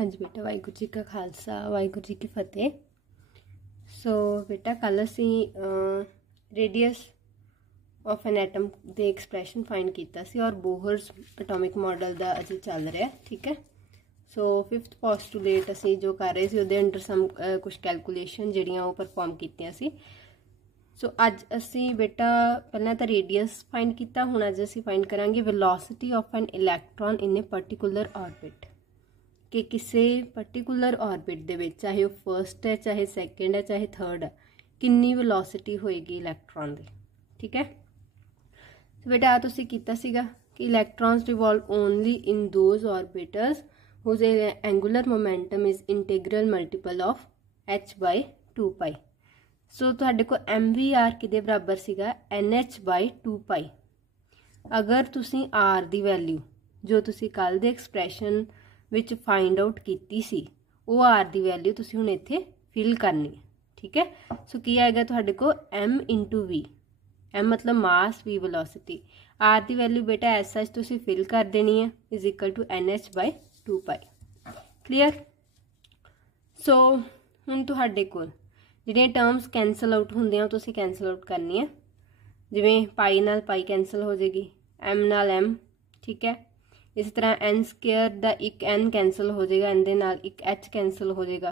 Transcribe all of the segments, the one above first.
हाँ जी बेटा, वाहिगुरू जी का खालसा वाहिगुरू जी की फतेह। सो बेटा कल असी radius of an atom they expression find किया सी और बोहर्स एटॉमिक मॉडल का अजे चल रहा है, ठीक है। सो 5th पोस्टुलेट असी जो कर रहे थे उसके अंडर सम कुछ कैलकुलेशन जिहड़ियां वो परफॉर्म कीतियां सी। सो अज असी बेटा पहला तो रेडियस फाइंड किया, हुण अज असी फाइंड करांगे velocity of an electron in a particular orbit, कि किसी पर्टिकुलर ऑर्बिट दे विच चाहे वो फर्स्ट है, चाहे सैकेंड है, चाहे थर्ड है, कितनी वेलोसिटी होएगी इलैक्ट्रॉन की, ठीक है। तो बेटा तुसीं कीता सीगा कि electrons revolve only in those orbitals whose angular momentum is integral multiple of h/2π। So तुहाडे को MVR किहदे बराबर सीगा NH/2π। अगर तुसीं R दी वैल्यू जो तुसीं कल दे एक्सप्रैशन विच फाइंड आउट कीती सी वो R दी वैल्यू तुसीं हुण इत्थे फिल करनी है, ठीक है। सो की आएगा तुहाडे को M × V, M मतलब मास, V वेलोसिटी, R दी वैल्यू बेटा एज सच तुसीं फिल कर देनी है is equal to NH/2π। Clear. So हुण तुहाडे कोल जिहड़ियां टर्म्स कैंसल आउट हुंदियां तुसीं कैंसल आउट करनी है, जिवें पाई नाल पाई कैंसल हो जाएगी, M नाल M, ठीक है। इस तरह n² का एक n कैंसल हो जाएगा, n दे नाल एक h कैंसल हो जाएगा।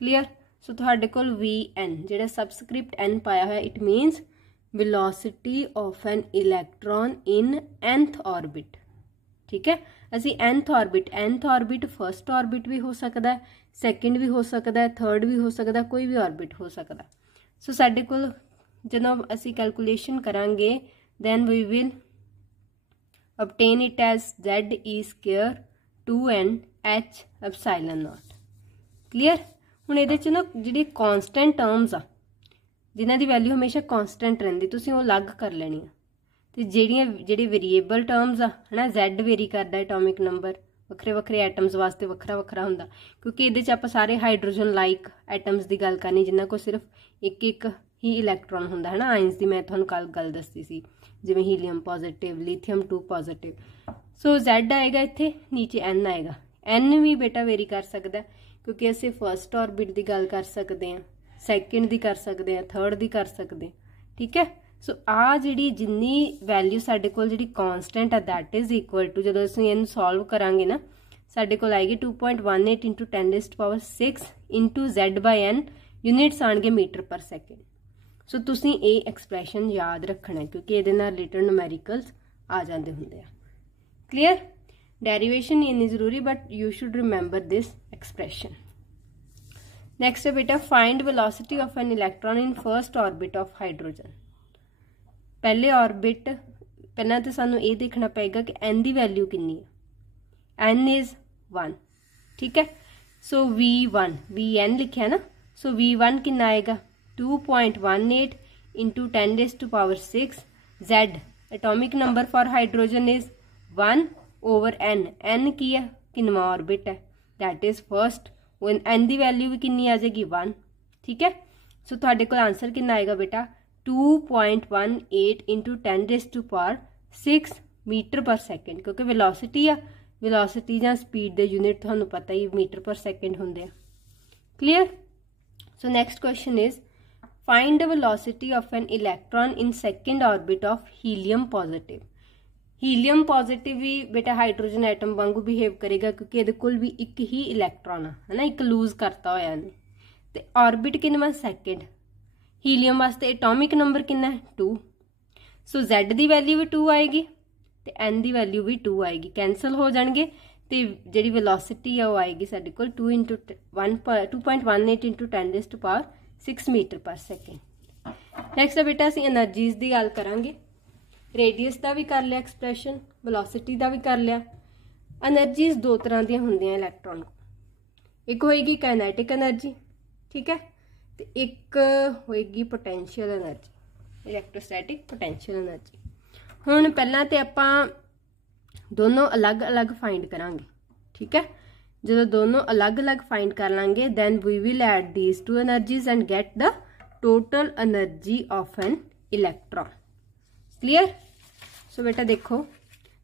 क्लीयर। सो तुहाडे कोल Vn जिहड़ा सबस्क्रिप्ट n पाया हुआ, it means velocity of an electron in nth orbit, ठीक है। असी nth ऑर्बिट फर्स्ट ऑर्बिट भी हो सकता है, सैकेंड भी हो सकता है, थर्ड भी हो सकता है, कोई भी ऑर्बिट हो सकता। सो साडे कोल जदों असी कैलकुलेशन करांगे then we will obtain it as ZE² 2NH epsilon nought. Clear. हुण इहदे च ना जिहड़ी कॉन्सटेंट टर्म्स आ जिन्हां दी वैल्यू हमेशा कॉन्सटेंट रहिंदी तुसीं वो अलग कर लैणी आ, ते जिहड़ी वेरीएबल टर्म्स आ है ना, Z वेरी करदा एटॉमिक नंबर, वक्रे वक्रे एटम्स वास्ते वक्रा वक्रा हुंदा, क्योंकि इहदे च आपां सारे हाइड्रोजन लाइक एटम्स की गल करनी जिन्हां कोल सिर्फ एक एक ही इलैक्ट्रॉन हुंदा है ना। आइंस की मैं तुहानूं कल गल दस्सी सी, जिवें हीलियम पॉजिटिव, लिथियम 2 पॉजिटिव। सो Z आएगा इत्थे, नीचे N आएगा। N भी बेटा वेरी कर सकता है क्योंकि असीं फर्स्ट ऑर्बिट की गल कर सकते हैं, सैकेंड की कर सकते हैं, थर्ड की कर सकते हैं, ठीक है। सो आ जिहड़ी जिन्नी वैल्यू साडे कोल जिहड़ी कॉन्सटेंट है दैट इज इक्वल टू, जदों असीं इहनूं सॉल्व करांगे ना, साडे कोल आएगी 2.18 × 10⁶ × Z/N units आणगे metre per second. सो तुसीं ये एक्सप्रैशन याद रखना है क्योंकि ये रिलेटेड न्यूमेरिकल्स आ जाते होंगे। क्लीयर। डेरिवेशन नहीं इन्नी जरूरी but you should remember this expression. Next है बेटा find velocity of an electron in first orbit of hydrogen. पहले ऑर्बिट पहला तो सानू ये देखना पेगा कि n की वैल्यू कितनी है, n इज 1, ठीक है। सो Vn लिखा ना, सो V1 कितना आएगा 2.18 × 10⁶ Z atomic number for hydrogen is 1/n। n की है किनवा ऑर्बिट है, दैट इज फर्स्ट। n की वैल्यू भी कितनी आ जाएगी 1, ठीक है। सो तुहाडे कोल आंसर कितना आएगा बेटा 2.18 × 10⁶ मीटर पर सैकेंड, क्योंकि वेलोसिटी आ, वेलोसिटी या स्पीड के यूनिट तुहानूं पता ही मीटर पर सैकेंड होंदे आ। Clear. So next question is find the velocity of an electron in second orbit of helium positive. Helium positive भी बेटा हाइड्रोजन एटम वांगू बिहेव करेगा क्योंकि इहदे कोल भी एक ही इलैक्ट्रॉन है ना, एक लूज करता होया ने, ते ऑर्बिट कितना सैकेंड। हीलियम वास्ते एटॉमिक नंबर कितना है 2। सो Z की वैल्यू भी 2 आएगी ते N की वैल्यू भी 2 आएगी, कैंसल हो जाएंगे ते जिहड़ी वेलोसिटी है वो आएगी साडे कोल 2.18 × 10⁶ मीटर पर सैकेंड। नैक्सट बेटा असीं एनर्जीज की गल करांगे। रेडियस का भी कर लिया एक्सप्रैशन, वेलोसिटी का भी कर लिया। एनर्जीज दो तरह दी होंदियां इलैक्ट्रॉन को, एक होएगी काइनेटिक एनर्जी, ठीक है, ते एक होएगी पोटेंशियल एनर्जी, इलैक्ट्रोस्टैटिक पोटेंशियल एनर्जी। हुण पहलां ते आपां दोनों अलग अलग फाइंड करांगे, ठीक है। जो दोनों अलग अलग फाइंड कर लांगे then we will add these two energies and get the total energy of an electron. Clear. So बेटा देखो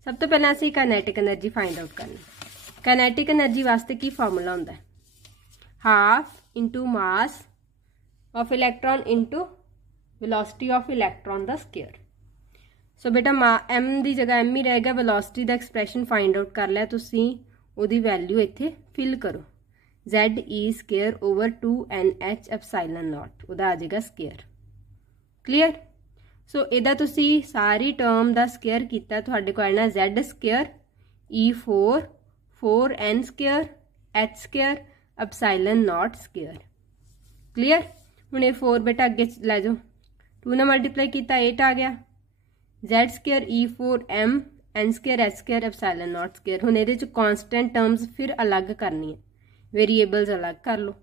सब तो पहले असीं काइनेटिक एनर्जी फाइंड आउट करनी। काइनेटिक एनर्जी वास्ते की फार्मूला होंदा है, half into mass of electron into velocity of electron दा स्केयर। सो बेटा एम की जगह एम ही रहेगा, वेलोसिटी का एक्सप्रैशन फाइंड आउट कर लिया तुसी, उहदी वैल्यू इत्थे फिल करो, Z E square over 2NH epsilon naught, उहदा आ जाएगा स्केयर। क्लीयर। सो इहदा तुसी सारी टर्म दा स्केयर कीता, तुहाडे कोल आना Z square E4 4N square H square epsilon nought square. Clear. हुण 4 बेटा अगे लै जाओ, 2 ने मल्टीप्लाई किया 8 आ गया, Z square E4 M N square H square epsilon nought square. हुण इहदे च कॉन्स्टेंट टर्म्स फिर अलग करनी है, वेरीएबल्स अलग कर लो,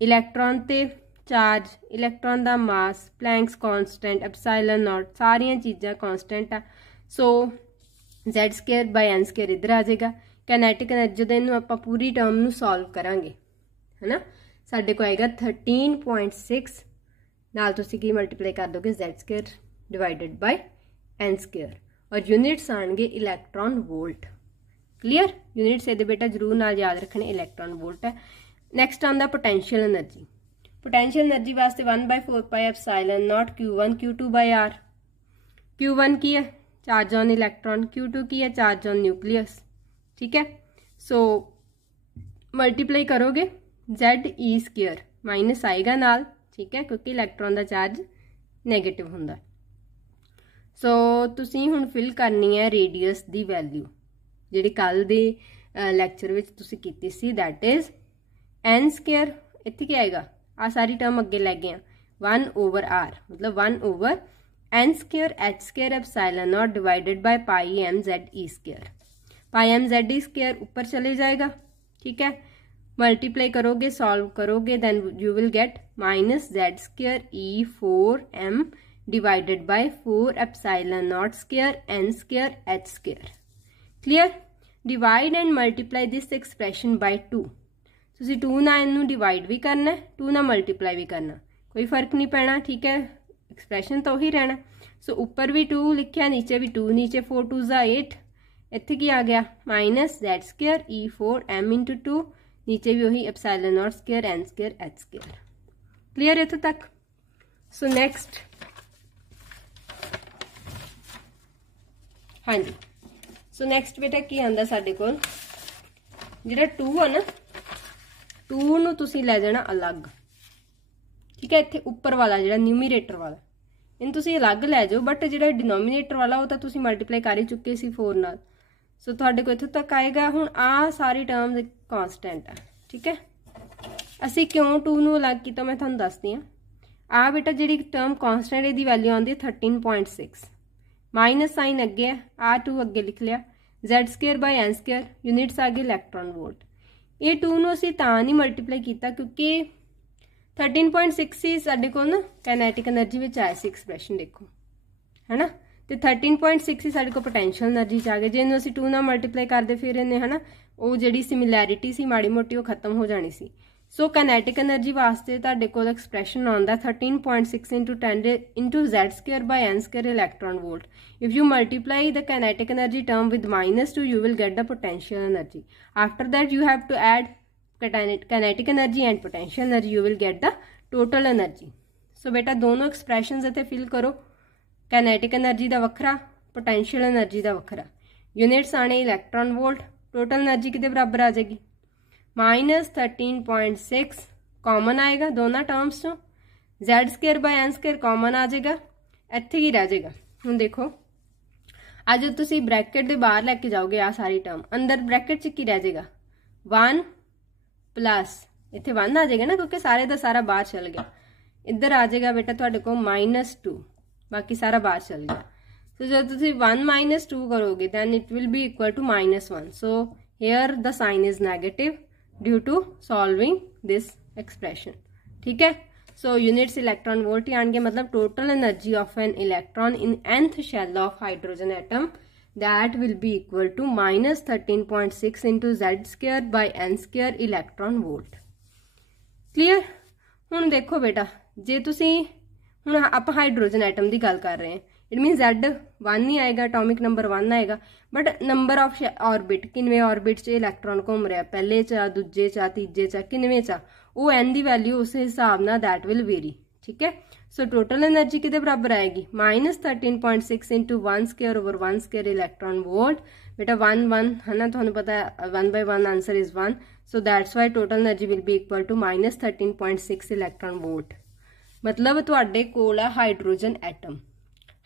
इलैक्ट्रॉन ते चार्ज, इलैक्ट्रॉन दा mass, Planck's constant, epsilon nought, सारिया चीज़ां कॉन्स्टेंट आ। So Z square by N square इधर आ जाएगा। काइनेटिक एनर्जी दे इनू आपां पूरी टर्म नू सॉल्व करांगे, है ना। साडे को आएगा 13.6 नाल तुसीं की मल्टीप्लाई कर दोगे Z square divided by N square, और यूनिट्स आएंगे इलैक्ट्रॉन वोल्ट। क्लीयर। यूनिट्स ये बेटा जरूर नाल याद रखने, इलैक्ट्रॉन वोल्ट है। नैक्सट आंदा पोटेंशियल एनर्जी। पोटेंशियल एनर्जी वास्ते 1/4 pi epsilon nought Q1 Q2 by R। Q1 की है चार्ज ऑन इलैक्ट्रॉन, Q2 की है चार्ज ऑन न्यूक्लियस। ठीक है। सो मल्टीप्लाई करोगे Z E स्केयर, माइनस आएगा नाल, ठीक है, क्योंकि इलैक्ट्रॉन का चार्ज नैगेटिव होंदा। सो तुसीं हुण फिल करनी है रेडियस की वैल्यू, जिहड़ी कल दे लैक्चर विच तुसीं कीती सी, दैट इज N स्केयर, इत्थे क्या आएगा, आ सारी टर्म अगे लै गए 1 ओवर R, मतलब 1 over N square H square epsilon nought divided by pi M Z E square. Pi M Z E square ऊपर चले जाएगा, ठीक है, मल्टीप्लाई करोगे, सॉल्व करोगे, then you will get minus Z square E4M divided by 4 epsilon nought square N square H square. Clear. Divide and multiply this expression by 2। तुसीं 2 ना इनू डिवाइड भी करना, 2 ना मल्टीप्लाई भी करना, कोई फर्क नहीं पैना, ठीक है, एक्सप्रैशन तो ही रहना। सो ऊपर भी 2 लिखा, नीचे भी 2, नीचे 4 2 ज़ा 8, इत्थे की आ गया minus Z square E4M into 2, नीचे भी वही epsilon nought square N square H square. Clear इत्थे तक। सो नेक्स्ट, हाँ जी, सो नैक्सट बेटा की आंदा साडे कोल, जिहड़ा 2 है ना, 2 नूं तुसीं लै जाना अलग, ठीक है, इत्थे उपर वाला जिहड़ा न्यूमीरेटर वाला इन तुसीं अलग लै जाओ, बट जिहड़ा डिनोमीनेटर वाला वो तो तुसीं मल्टीप्लाई कर ही चुके सी 4 नाल। सो तुहाडे कोल इत्थों तक आएगा। हुण आ सारी टर्म्स कॉन्स्टेंट है, ठीक है। असीं क्यों 2 नूं अलग कीता मैं तुहानूं दसदी हां। आ बेटा जिहड़ी टर्म कॉन्स्टेंट इहदी वैल्यू आउंदी 13.6, माइनस साइन अगे है, R2 अगे लिख लिया, Z square by N square, units आ गए इलैक्ट्रॉन वोल्ट। ये 2 नूं असीं तां नहीं मल्टीप्लाई किया क्योंकि 13.6 ही साडे कोल ना काइनेटिक एनर्जी विच आया सी एक्सप्रैशन, देखो है ना, तो 13.6 ही साडे कोल पोटेंशियल एनर्जी च आ गए। जे इहनूं असीं 2 नाल मल्टीप्लाई करदे फिर इहने है ना वो जिहड़ी सिमिलैरिटी सी माड़ी मोटी वो खत्म हो जानी सी। सो काइनेटिक एनर्जी वास्ते तुहाडे कोल एक्सप्रैशन आउंदा 13.6 into 10 into Z square by N square electron volt. If you multiply the kinetic energy term with -2 you will get the potential energy. After that you have to add kinetic energy and potential energy, you will get the total energy. So बेटा दोनों expressions इत्थे fill करो, kinetic energy का वखरा, potential energy का वखरा, units आने electron volt, total energy कितने बराबर आ जाएगी -13.6 कॉमन आएगा दोनों टर्म्स चो, Z square by N square common आ जाएगा, इत्थे ही रह जाएगा। हुण देखो अज तुसीं ब्रैकेट दे बाहर लैके जाओगे आ सारी टर्म, अंदर ब्रैकेट च की रह जाएगा 1 प्लस इत्थे 1 आ जाएगा ना क्योंकि सारे का सारा बाहर चल गया, इधर आ जाएगा बेटा तुहाडे को -2, बाकी सारा बाहर चल गया। तो जब तुसीं 1 - 2 करोगे then it will be equal to -1। So here the sign is negative due to solving this expression, ठीक है। सो यूनिट्स इलैक्ट्रॉन वोल्ट ही आएंगे, मतलब total energy of an electron in nth shell of hydrogen atom that will be equal to -13.6 into Z square by N square electron volt. Clear. हुण देखो बेटा जे तुसीं हुण आपां हाइड्रोजन एटम की गल कर रहे हैं, इट मीन Z 1 ही आएगा, एटॉमिक नंबर 1 आएगा, बट नंबर ऑफ ऑर्बिट किनवे ऑर्बिट च इलैक्ट्रॉन घूम रहा, पहले चा, दूजे चा, तीजे चा, किनवे चा, वो n की वैल्यू उस हिसाब नाल दैट विल वेरी। ठीक है, सो टोटल एनर्जी किहदे बराबर आएगी -13.6 into 1 square over 1 square electron volt. बेटा 1 1 है ना, तुहानू पता है 1 by 1 answer is 1, so that's why total energy will be equal to -13.6 electron volt. मतलब तुहाडे कोल है हाइड्रोजन एटम,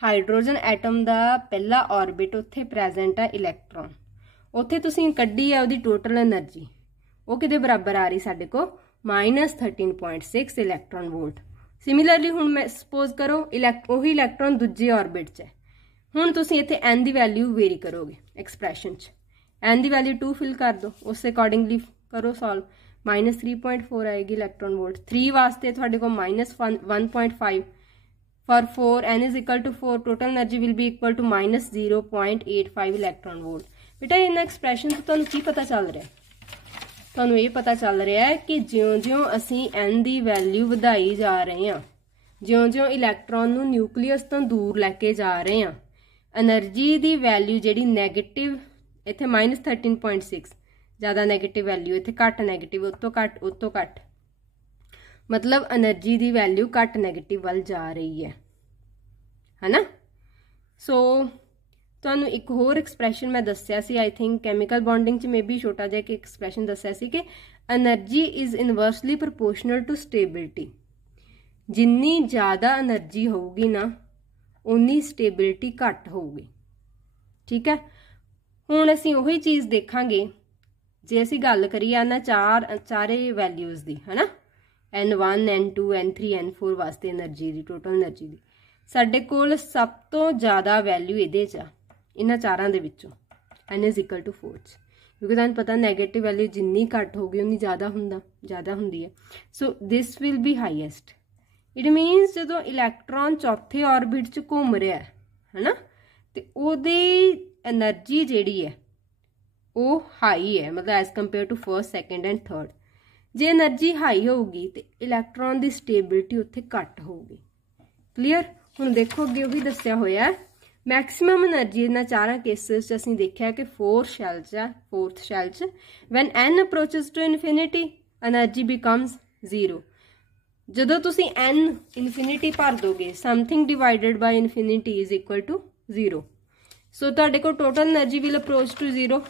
हाइड्रोजन एटम का पहला ऑर्बिट उत्थे प्रेजेंट है इलैक्ट्रॉन, उत्थे तुसीं कड्ढी है उहदी टोटल एनर्जी, वो किहदे बराबर आ रही साडे को -13.6 इलैक्ट्रॉन वोल्ट। सिमिलरली हुण मैं सपोज करो वही इलैक्ट्रॉन दूजे ऑर्बिट च है, हुण तुसीं इत्थे n की वैल्यू वेरी करोगे एक्सप्रैशन च, n की वैल्यू 2 फिल कर दो, उस अकॉर्डिंगली करो सॉल्व, -3.4 आएगी इलैक्ट्रॉन वोल्ट। 3 वास्ते तुहाडे को -1.5, for 4 n is equal to 4 total energy will be equal to -0.85 electron volt. बेटा इन एक्सप्रैशन तो तुहानू की पता चल रहा है, तुहानू ये पता चल रहा है कि ज्यों ज्यों असी n की वैल्यू वधाई जा रहे हैं, ज्यों ज्यों इलैक्ट्रॉन नू न्यूक्लीअस तो दूर लैके जा रहे हैं, एनर्जी की वैल्यू जिहड़ी नैगेटिव इत्थे -13.6 ज़्यादा नैगेटिव वैल्यू, इत्थे घट नैगेटिव, उतो घट, मतलब एनर्जी की वैल्यू घट नैगेटिव वाल जा रही है ना। सो तुहानू एक होर एक्सप्रैशन मैं दस्सिया सी, आई थिंक कैमिकल बॉन्डिंग च मे भी छोटा जिहा कि एक्सप्रैशन दस्सिया सी कि energy is inversely proportional to stability. जिन्नी ज़्यादा एनर्जी होगी ना उन्नी स्टेबिलिटी घट होगी। ठीक है, हुण असीं उही चीज़ देखांगे जे असीं गल करिए ना चारे वैल्यूज़ दी, है ना, N1 N2 N3 N4 वास्ते एनर्जी दी, टोटल एनर्जी दी साडे कोल सब तो ज़्यादा वैल्यू इहदे च इन्हां चारां दे विचों n इज इक्वल टू 4 च, क्योंकि तुहानूं पता नैगेटिव वैल्यू जिन्नी घट होगी उन्नी ज़्यादा हुंदी है। So this will be highest. It मीनस जदों इलैक्ट्रॉन चौथे ऑर्बिट च घूम रहा है ना, तो उहदी एनर्जी जिहड़ी है वो हाई है, मतलब as compare to first second and third. जे एनर्जी हाई होगी तो इलैक्ट्रॉन की स्टेबिलिटी उत्थे घट होगी। क्लीयर, हुण देखो अगे वही दस्सिया होया मैक्सिमम एनर्जी इन्हां चारां केसेस असीं देखिया कि फोर्थ शैल च when n approaches to infinity energy becomes 0। जदों तुसीं n इनफिनिटी भर दोगे, something divided by infinity is equal to 0, so तुहाडे कोल total energy will approach to 0।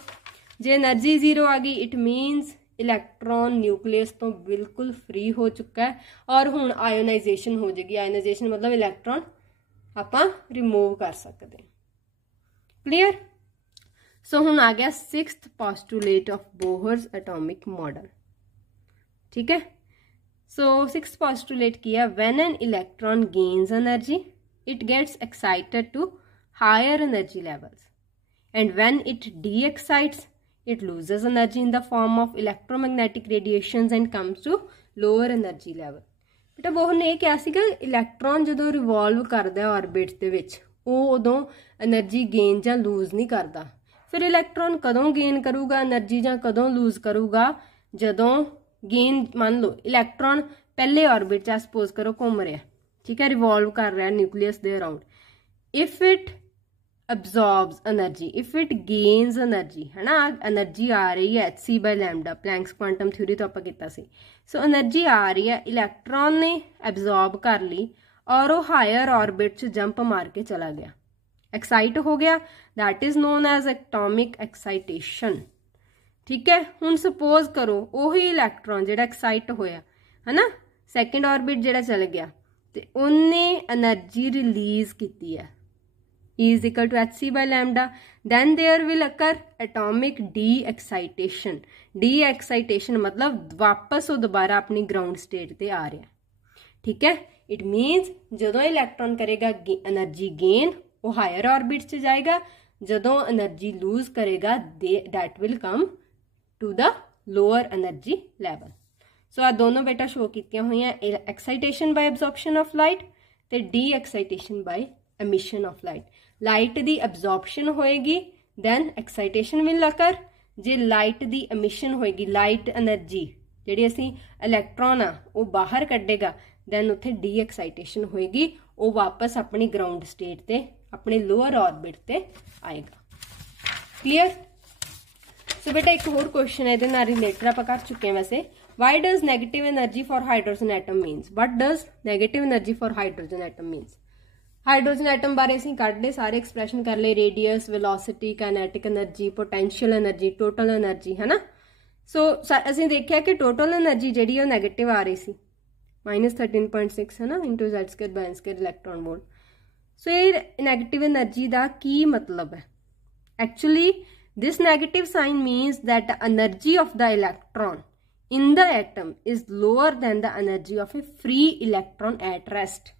जे एनर्जी 0 आ गई इट मीनस इलैक्ट्रॉन न्यूक्लियस तो बिल्कुल फ्री हो चुका है और हुण आयोनाइजेशन हो जाएगी। आयोनाइजेशन मतलब इलैक्ट्रॉन आपां रिमूव कर सकते हैं। क्लीयर, सो हुण आ गया 6th postulate of Bohr's atomic model. ठीक है, सो 6th पोस्टुलेट किया, when an electron gains energy it gets excited to higher energy levels and when it de excites it loses energy in the form of electromagnetic radiations and comes to lower energy level। बेटा Bohr ने कहा सीगा electron जो revolve करता orbit दे विच वो उदों energy gain जां loose नहीं करता। फिर इलैक्ट्रॉन कदों गेन करूगा एनर्जी जां कदों लूज करूगा, जदों गेन मान लो इलैक्ट्रॉन पहले ऑर्बिट च सपोज करो घूम रहा, ठीक है, रिवॉल्व कर रहा है न्यूक्लियस दे around, if it absorbs energy, if it gains energy, है ना, एनर्जी आ रही है hc by lambda, Planck's quantum theory तो आप किया सी। सो एनर्जी आ रही है, इलैक्ट्रॉन ने एब्जॉर्ब कर ली और वो हायर ऑर्बिट च जंप मार के चला गया, एक्साइट हो गया, that is known as atomic excitation. ठीक है, हुण सपोज करो वही इलैक्ट्रॉन जिहड़ा एक्साइट होया है ना, सैकेंड ऑर्बिट जिहड़ा चल गया ते उन्ने एनर्जी रिलीज की है E is equal to hc by lambda, then there will occur atomic de-excitation। de-excitation मतलब वापस वो दोबारा अपनी ग्राउंड स्टेट ते आ रहा है। ठीक है, इट मीन्स जदों इलैक्ट्रॉन करेगा एनर्जी गेन वो हायर ऑर्बिट च जाएगा, जदों एनर्जी लूज करेगा that will come to the lower energy level. So आ दोनों बेटा शो कीतियां हुई excitation by absorption of light ते de excitation by emission of light. Light की एब्जॉर्प्शन होएगी दैन एक्साइटेशन विल अकर, जे लाइट की एमिशन होएगी, लाइट एनर्जी जिहड़ी असीं इलैक्ट्रॉन आ वो बाहर कड्डेगा, दैन उत्थे डी एक्साइटेशन होएगी, वो वापस अपनी ग्राउंड स्टेट ते अपने लोअर ऑर्बिट ते आएगा। क्लीयर। सो बेटा एक होर क्वेश्चन है ये रिलेटेड आप कर चुके हैं वैसे। Why does negative energy for hydrogen atom मीनस, what does negative energy for hydrogen atom मीनस। Hydrogen atom बारे असीं कढ लए सारे एक्सप्रैशन कर ले, radius, velocity, kinetic energy, potential energy, total energy, है ना। सो असीं देखिया कि टोटल एनर्जी जिहड़ी है नैगेटिव आ रही सी -13.6 है ना into Z² by N² electron volt. So ये नैगेटिव एनर्जी का की मतलब है, actually this negative sign means that the energy of the electron in the atom is lower than the energy of a free electron at rest.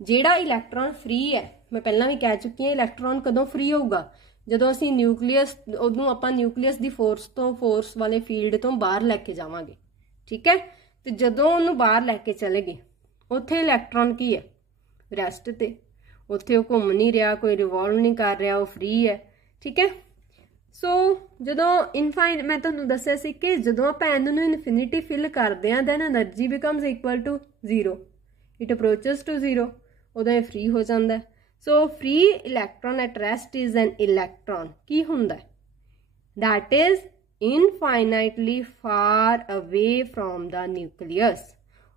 ਜਿਹੜਾ electron free है, मैं पहला भी कह चुकी हूँ, इलैक्ट्रॉन कदों फ्री होगा ਜਦੋਂ ਅਸੀਂ ਨਿਊਕਲੀਅਸ ਉਹਨੂੰ ਆਪਾਂ ਨਿਊਕਲੀਅਸ ਦੀ ਫੋਰਸ ਵਾਲੇ ਫੀਲਡ ਤੋਂ ਬਾਹਰ ਲੈ ਕੇ ਜਾਵਾਂਗੇ, ਠੀਕ ਹੈ। ਤੇ ਜਦੋਂ ਉਹਨੂੰ ਬਾਹਰ ਲੈ ਕੇ ਚਲੇ ਗਏ ਉੱਥੇ ਇਲੈਕਟ੍ਰੋਨ ਕੀ ਹੈ, ਰੈਸਟ ਤੇ, ਉੱਥੇ ਉਹ ਘੁੰਮ ਨਹੀਂ ਰਿਹਾ, ਕੋਈ ਰਿਵੋਲਵ ਨਹੀਂ ਕਰ ਰਿਹਾ, ਉਹ ਫ੍ਰੀ ਹੈ, ਠੀਕ ਹੈ। ਸੋ ਜਦੋਂ ਇਨਫਾਈਨਾਈਟ ਮੈਂ ਤੁਹਾਨੂੰ ਦੱਸਿਆ ਸੀ ਕਿ ਜਦੋਂ ਆਪਾਂ ਇਹਨੂੰ ਇਨਫਿਨਿਟੀ ਫਿਲ ਕਰਦੇ ਹਾਂ then energy becomes equal to 0, it approaches to 0, ਉਦੋਂ ਇਹ ਫ੍ਰੀ ਹੋ ਜਾਂਦਾ। So free electron at rest is an electron की हुंदा that is infinitely far away from the nucleus,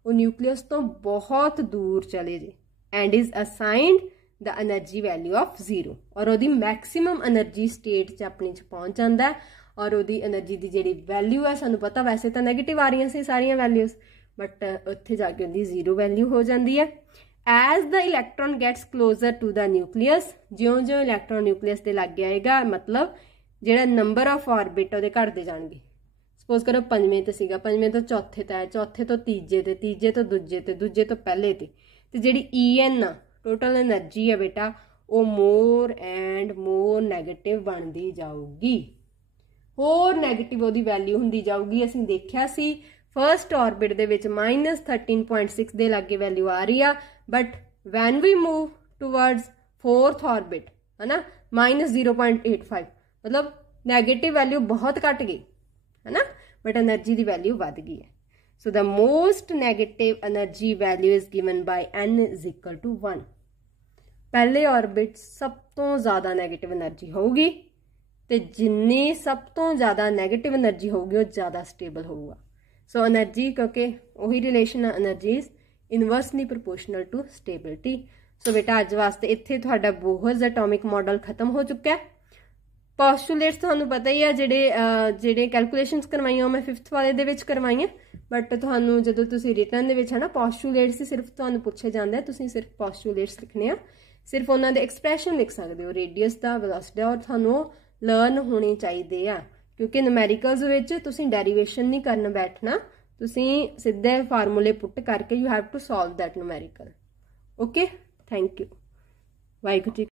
वो न्यूक्लियस तो बहुत दूर चले जे and is assigned the energy value of 0 और वो मैक्सीमम एनर्जी स्टेट च अपनी च पहुंच जाता है। और वो एनर्जी की जी वैल्यू है सानू पता वैसे तो नैगेटिव आ रही सी सारिया वैल्यूज, बट उत्थे जाके उनकी 0 वैल्यू हो जाती है। As the electron gets closer to the nucleus, ज्यों ज्यों इलैक्ट्रॉन न्यूक्लियस से लग जाएगा मतलब जो नंबर ऑफ ऑर्बिट वो घटते जाएंगे। सपोज करो 5वें ते सीगा, 5वें तो चौथे ते, चौथे तो तीजे ते, तीजे तो दूजे ते, दूजे तो पहले ते जिहड़ी EN टोटल एनर्जी है बेटा वो मोर एंड मोर नैगेटिव बनती जाऊगी, होर नैगेटिव वो वैल्यू होंदी जाऊगी। असीं देखिया सी फर्स्ट ऑर्बिट दे विच -13.6 दे लागे वैल्यू आ रही है, but when we move towards fourth orbit है ना -0.85, मतलब नैगेटिव वैल्यू बहुत घट गई है ना, बट एनर्जी की वैल्यू बढ़ गई है। So the most negative energy value is given by n is equal to 1। पहले ऑर्बिट सब तो ज़्यादा नैगेटिव एनर्जी होगी, तो जिन्नी सब तो ज़्यादा नैगेटिव एनर्जी होगी वो ज़्यादा स्टेबल होगा। सो एनर्जी क्योंकि वही रिलेशन है, energy is inversely proportional to stability. So बेटा अज वास्ते इत्थे तुहाडा बोहर्स एटॉमिक मॉडल खत्म हो चुका है। पोस्टुलेट्स तुहानू पता ही है जिहड़े कैलकुलेशनस करवाइयां मैं 5th वाले दे विच करवाइयां, बट तुहानू जदों तुसीं रिटन दे विच है ना पोस्टुलेट्स ही सिर्फ तुहानू पुछे जांदे, तुसीं सिर्फ पोस्टुलेट्स लिखने आ, सिर्फ उन्हां दे एक्सप्रैशन लिख सकदे हो, रेडियस दा, वेलोसिटी दा, और तुहानू लर्न होने चाहिए आ क्योंकि न्यूमेरिकल्स विच तुसीं डेरिवेशन नहीं करन बैठना, तुसीं सीधे फार्मूले पुट करके you have to solve that numerical. Okay, thank you. Waheguru ji.